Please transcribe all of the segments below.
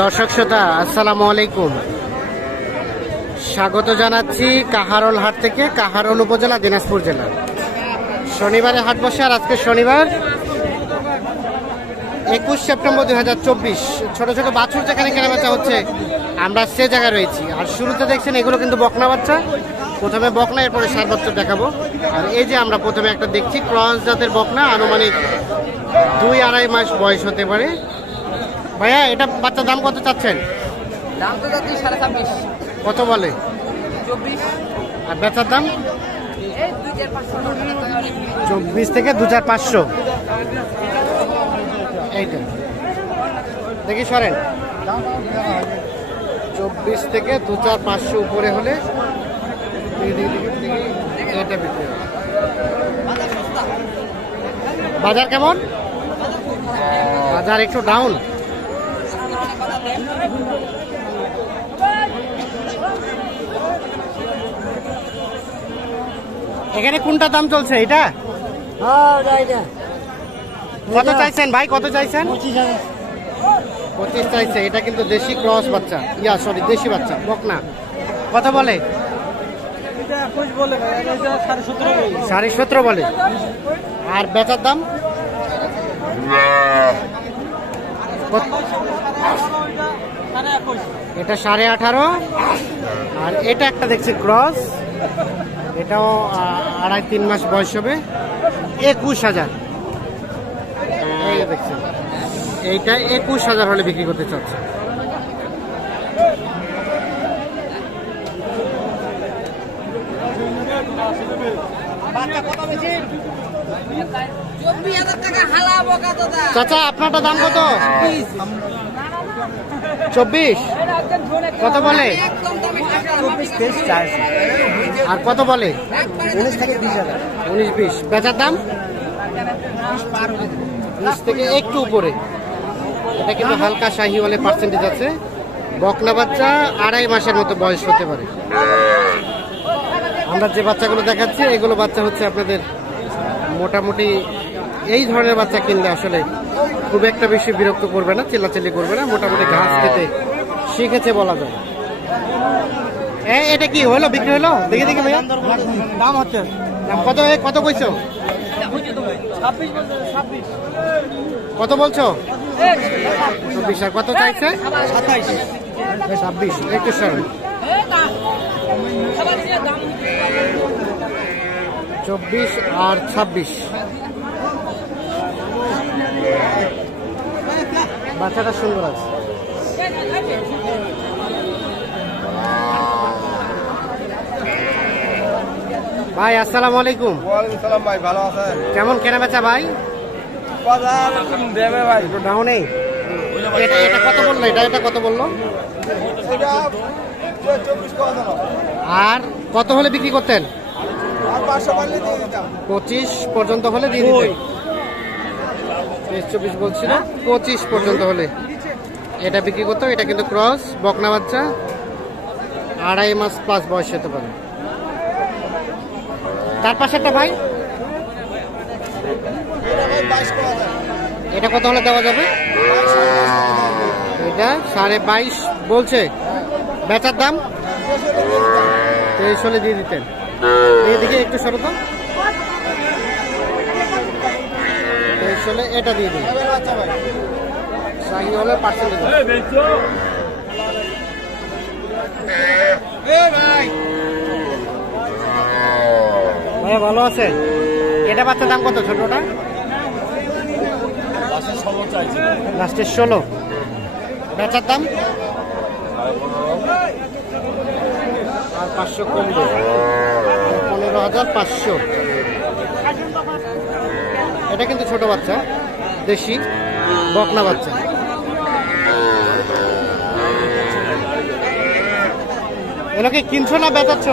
দর্শক শ্রোতা আসসালামু আলাইকুম, স্বাগত জানাচ্ছি কাহারোল হাট থেকে। কাহারোল উপজেলা, দিনাজপুর জেলা। শনিবারে হাট বসে, আর আজকে শনিবার 21 সেপ্টেম্বর 2024। ছোট ছোট বাছুর যেখানে কেনাবেচা হচ্ছে আমরা সে জায়গায় রয়েছি। আর শুরুতে দেখছেন এগুলো কিন্তু বকনা বাচ্চা। প্রথমে বকনা, এরপরে সার বাচ্চা দেখাবো। আর এই যে আমরা প্রথমে একটা দেখছি ক্রস জাতের বকনা, আনুমানিক 2-2.5 মাস বয়স হতে পারে। ভাইয়া, এটা বাচ্চার দাম কত চাচ্ছেন? দাম তো যাচ্ছে 26.5। কত বলে? 24। আর বেচার দাম? এই 2-4-500। 24 থেকে 2-4-500। এইটা দেখি সরেন। 24 থেকে 2-4-500 উপরে হলে এটা বিক্রি হবে। বাজার কেমন? বাজার একটু ডাউন। এখানে কোনটা দাম চলছে? এটা কত চাইছেন ভাই? কত চাইছেন? 25 চাইছে। এটা কিন্তু দেশি ক্রস বাচ্চা, দেশি বাচ্চা বকনা। কত বলে? 17.5 বলে। আর বেচার দাম? এটা 18.5। আর এটা একটা দেখছি ক্রস, এটাও 2.5-3 মাস বয়স হবে। 21,000 দেখছেন। এইটা 21,000 হলে বিক্রি করতে চাচ্ছে। চাচা, আপনারটা দাম কত? 24। কত বলে? আর কত বলে? 19-20। বেচার দাম 20 থেকে একটু উপরে। এটা কিন্তু হালকা শাহিওয়ালের পার্সেন্টেজ আছে। বকনা বাচ্চা 2.5 মাসের মতো বয়স হতে পারে। আমরা যে বাচ্চাগুলো দেখাচ্ছি এগুলো বাচ্চা হচ্ছে আপনাদের মোটামুটি এই ধরনের বাচ্চা কিনলে আসলে খুব একটা বেশি বিরক্ত করবে না, চিল্লাচিল্লি করবে না। মোটামুটি ঘাস খেতে শিখেছে বলা যায়। এটা কি হলো? বিক্রি হলো? দেখি দেখি ভাইয়া, দাম হচ্ছে কত? কত কইছো? কত বলছো? 24। আর কত চাইছে? 27। একটু সরে। 24 আর 26। বাচ্চাটা সুন্দর আছে। ভাই আসসালামু আলাইকুম। ওয়ালাইকুম সালাম ভাই, ভালো আছেন? কেমন কেনা বেচা ভাই? বাজার দেবে ভাই, একটু ডাউনে। এটা কত বললো? এটা কত বললো? এটা 24 কত দাও? আর কত হলে বিক্রি করতেন? আর 500 পাইলে দিয়ে দিতাম। 25 পর্যন্ত হলে দিয়ে দিতেন। 24 বলছিল, 25 পর্যন্ত হলে এটা বিক্রি করতো। এটা কিন্তু ক্রস বকনা বাচ্চা, 2.5 মাস প্লাস বয়স হতে পারে। তার পাশে একটা ভাই, এটা কত হলে দেওয়া যাবে? এটা 22.5 বলছে। বেচার দাম 23 হলে দিয়ে দিতেন। এদিকে একটু সরো তো। 23 হলে এটা দিয়ে দিন। শাহি হলে পার্সেন্টেজ। ভাইয়া ভালো আছেন? এটা বাচ্চার দাম কত? ছোটটা লাস্টের 16। বেচার দাম? আর 500 কমবে, 15,500। এটা কিন্তু ছোট বাচ্চা, দেশি বকনা বাচ্চা। এগুলোকে কিনছো না বেচাচ্ছ?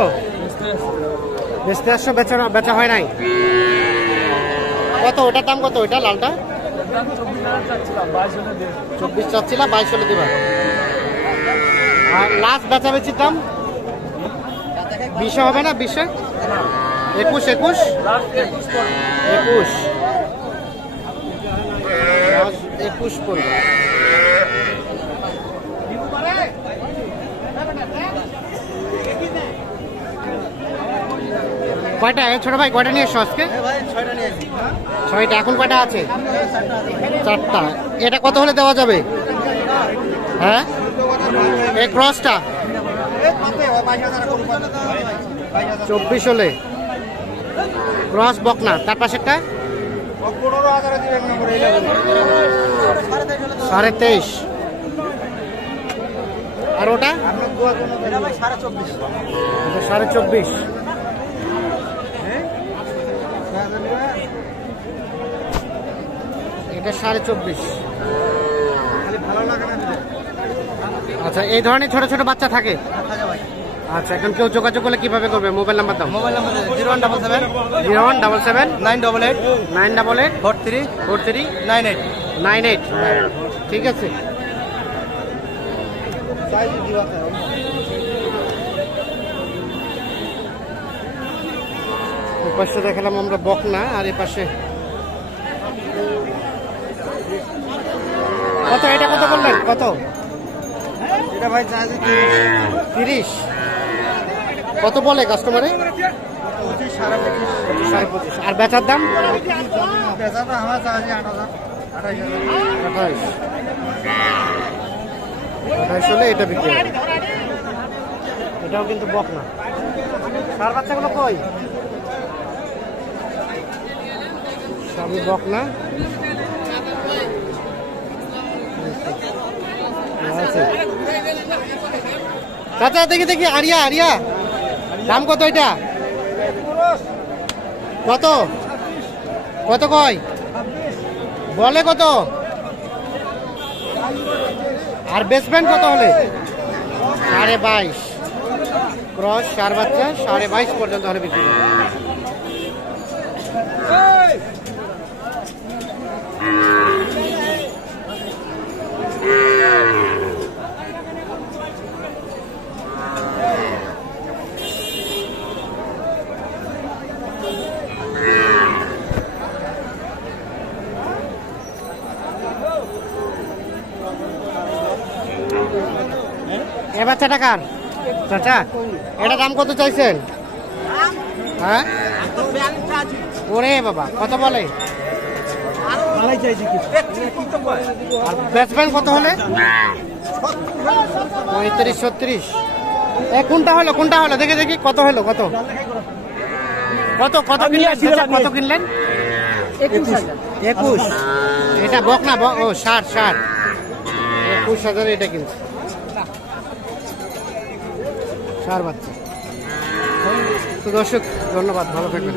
বেচতে আসছো, বেচা হয় নাই। কত ওটার দাম? কত ওইটা লালটা? 24 চাচ্ছিলাম, 22 হলে দিবা। আর লাস্ট বেচাবেচির দাম 20 হবে না? 20? 21 21 পড়বে। কয়টা ছোট ভাই কয়টা নিয়ে এসছো আজকে? ছয়টা। এখন কয়টা আছে? চারটা। এটা কত হলে দেওয়া যাবে? হ্যাঁ, এই ক্রসটা 24 হলে ক্রস বকনা। তার পাশেরটা 23.5। আর ওটা 24.5। এটা 24.5। আচ্ছা, এই ধরনের ছোট ছোট বাচ্চা থাকে? আচ্ছা, এখন কেউ যোগাযোগ করলে কিভাবে করবে? মোবাইল নাম্বার দাও। Mobile number 0177 0177 988 988 43 43 98। 98। ঠিক আছে। পাশে দেখালাম আমরা বকনা, আর এ পাশে কত? এটা কত বললেন? কত? এটা ভাই চার্জ 30। কত বলে কাস্টমারে? 25 25 25.5। আর বেচার দাম? পেশাটা আমার চার্জ 8000 28 হলে এটা বিক্রি হবে। এটাও কিন্তু বকনা। সার বাচ্চাগুলো কই? সবই বকনা। চাচা দেখি দেখি, আরিয়া আরিয়া দাম কত? এটা কত? কত কয়? বলে কত? আর বেসমেন্ট কত হলে? 22.5। ক্রস সার বাচ্চা 22.5 পর্যন্ত হলে বিক্রি হবে। এ বাচ্চাটা কার চাচা? এটা দাম কত চাইছেন? হ্যাঁ, ওরে বাবা, কত বলে? আর বেচবেন কত হলে? 35 36। কোনটা হলো? কোনটা হলো? দেখে দেখি কত হলো? কত কত কত কিনলেন? কত কিনলেন? 21। এটা বকনা? ও 60। 21,000 এটা কিনছে সার বাচ্চা। তো দর্শক, ধন্যবাদ, ভালো থাকবেন।